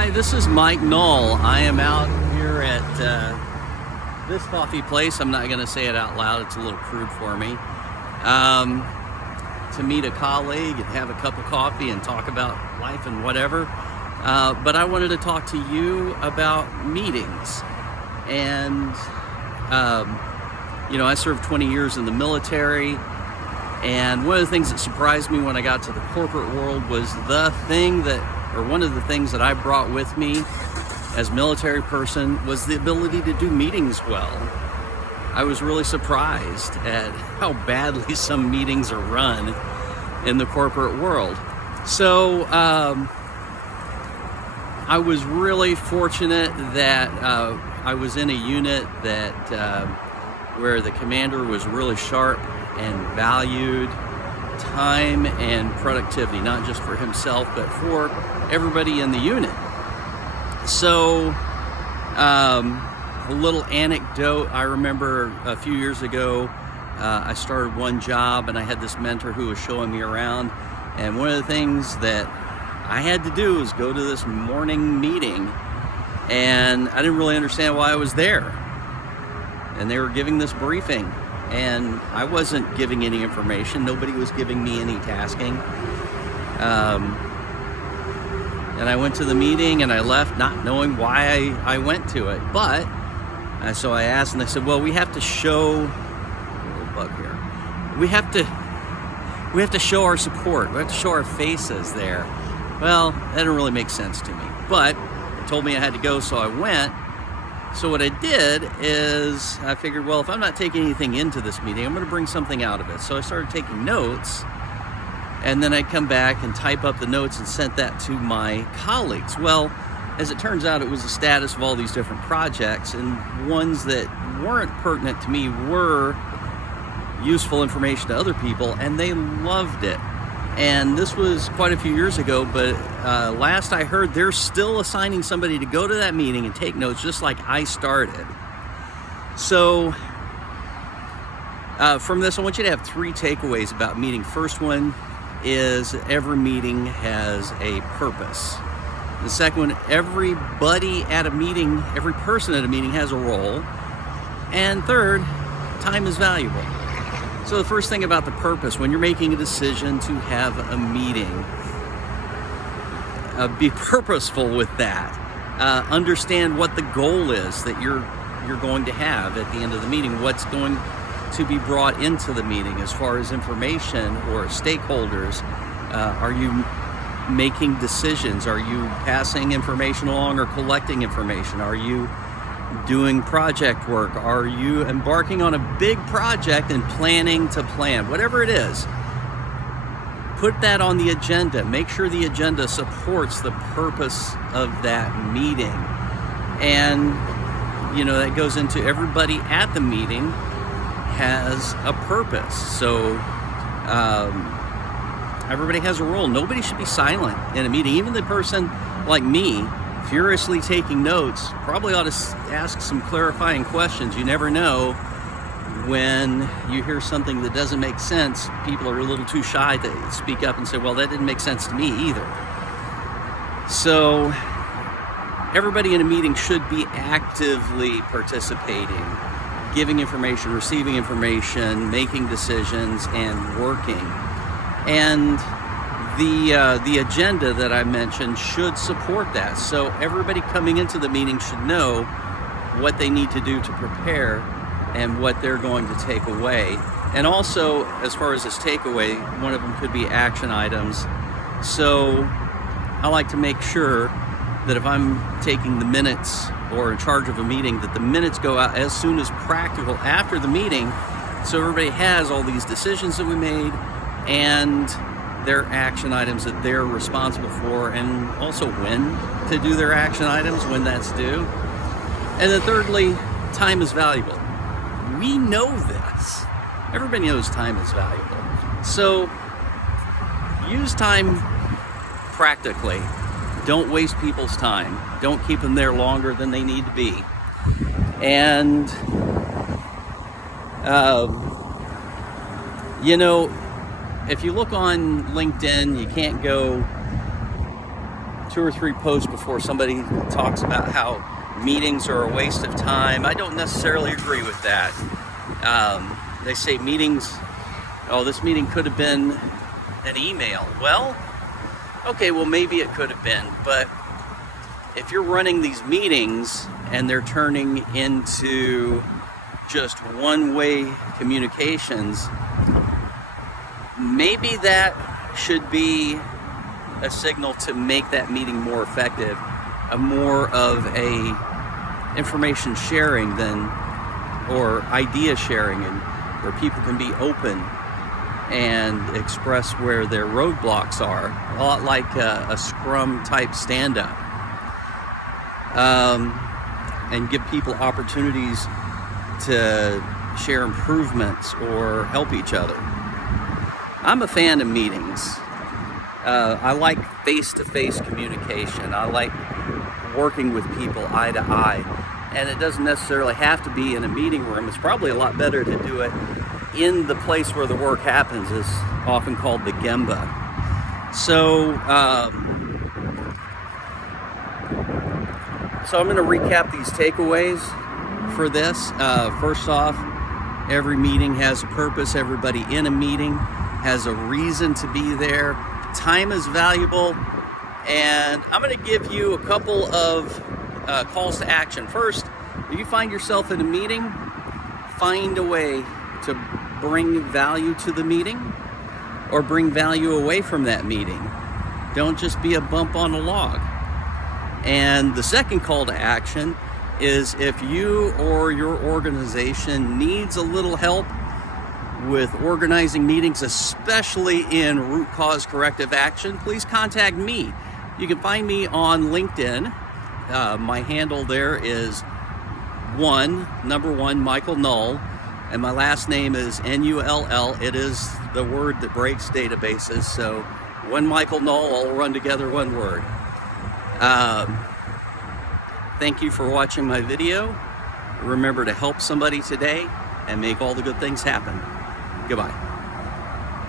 Hi, this is Mike Knoll. I am out here at this coffee place. I'm not going to say it out loud. It's a little crude for me. To meet a colleague and have a cup of coffee and talk about life and whatever. But I wanted to talk to you about meetings. And, I served 20 years in the military. And one of the things that surprised me when I got to the corporate world was one of the things that I brought with me as a military person was the ability to do meetings well. I was really surprised at how badly some meetings are run in the corporate world. So I was really fortunate that I was in a unit that where the commander was really sharp and valued time and productivity, not just for himself, but for everybody in the unit. So, a little anecdote, I remember a few years ago, I started one job and I had this mentor who was showing me around. And one of the things that I had to do was go to this morning meeting, and I didn't really understand why I was there. And they were giving this briefing, and I wasn't giving any information. Nobody was giving me any tasking. And I went to the meeting and I left not knowing why I went to it. But, so I asked and they said, well, we have to show, a little bug here. We have to show our support. We have to show our faces there. Well, that didn't really make sense to me. But they told me I had to go, so I went. So what I did is I figured, well, if I'm not taking anything into this meeting, I'm going to bring something out of it. So I started taking notes, and then I'd come back and type up the notes and sent that to my colleagues. Well, as it turns out, it was the status of all these different projects, and ones that weren't pertinent to me were useful information to other people, and they loved it. And this was quite a few years ago, but last I heard, they're still assigning somebody to go to that meeting and take notes just like I started. So from this, I want you to have 3 takeaways about meeting. First one is every meeting has a purpose. The second one, everybody at a meeting, every person at a meeting has a role. And third, time is valuable. So the first thing about the purpose, when you're making a decision to have a meeting, be purposeful with that. Understand what the goal is that you're going to have at the end of the meeting. What's going to be brought into the meeting as far as information or stakeholders. Are you making decisions? Are you passing information along or collecting information? Are you doing project work? Are you embarking on a big project and planning to plan? Whatever it is, put that on the agenda. Make sure the agenda supports the purpose of that meeting. And, that goes into everybody at the meeting has a purpose. So everybody has a role. Nobody should be silent in a meeting. Even the person like me, furiously taking notes, probably ought to ask some clarifying questions. You never know when you hear something that doesn't make sense. People are a little too shy to speak up and say, well, that didn't make sense to me either. So everybody in a meeting should be actively participating, giving information, receiving information, making decisions, and working. And the agenda that I mentioned should support that. So everybody coming into the meeting should know what they need to do to prepare and what they're going to take away. And also, as far as this takeaway, one of them could be action items. So I like to make sure that if I'm taking the minutes or in charge of a meeting, that the minutes go out as soon as practical after the meeting, so everybody has all these decisions that we made and their action items that they're responsible for, and also when to do their action items, when that's due. And then thirdly, time is valuable. We know this. Everybody knows time is valuable. So use time practically. Don't waste people's time. Don't keep them there longer than they need to be. And if you look on LinkedIn, you can't go 2 or 3 posts before somebody talks about how meetings are a waste of time. I don't necessarily agree with that. They say meetings, oh, this meeting could have been an email. Well, okay, well, maybe it could have been, but if you're running these meetings and they're turning into just one-way communications, maybe that should be a signal to make that meeting more effective, a more of a information sharing or idea sharing, and where people can be open and express where their roadblocks are, a lot like a Scrum type stand-up, and give people opportunities to share improvements or help each other. I'm a fan of meetings. I like face-to-face communication. I like working with people eye to eye, and it doesn't necessarily have to be in a meeting room. It's probably a lot better to do it in the place where the work happens, is often called the Gemba. So I'm going to recap these takeaways for this. First off, every meeting has a purpose. Everybody in a meeting has a reason to be there. Time is valuable, and I'm going to give you a couple of calls to action. First, if you find yourself in a meeting, find a way to bring value to the meeting or bring value away from that meeting. Don't just be a bump on a log. And the second call to action is, if you or your organization needs a little help with organizing meetings, especially in root cause corrective action, please contact me. You can find me on LinkedIn. My handle there is number one, Michael Null, and my last name is Null. It is the word that breaks databases. So when Michael Null, all run together, one word. Thank you for watching my video. Remember to help somebody today and make all the good things happen. Goodbye.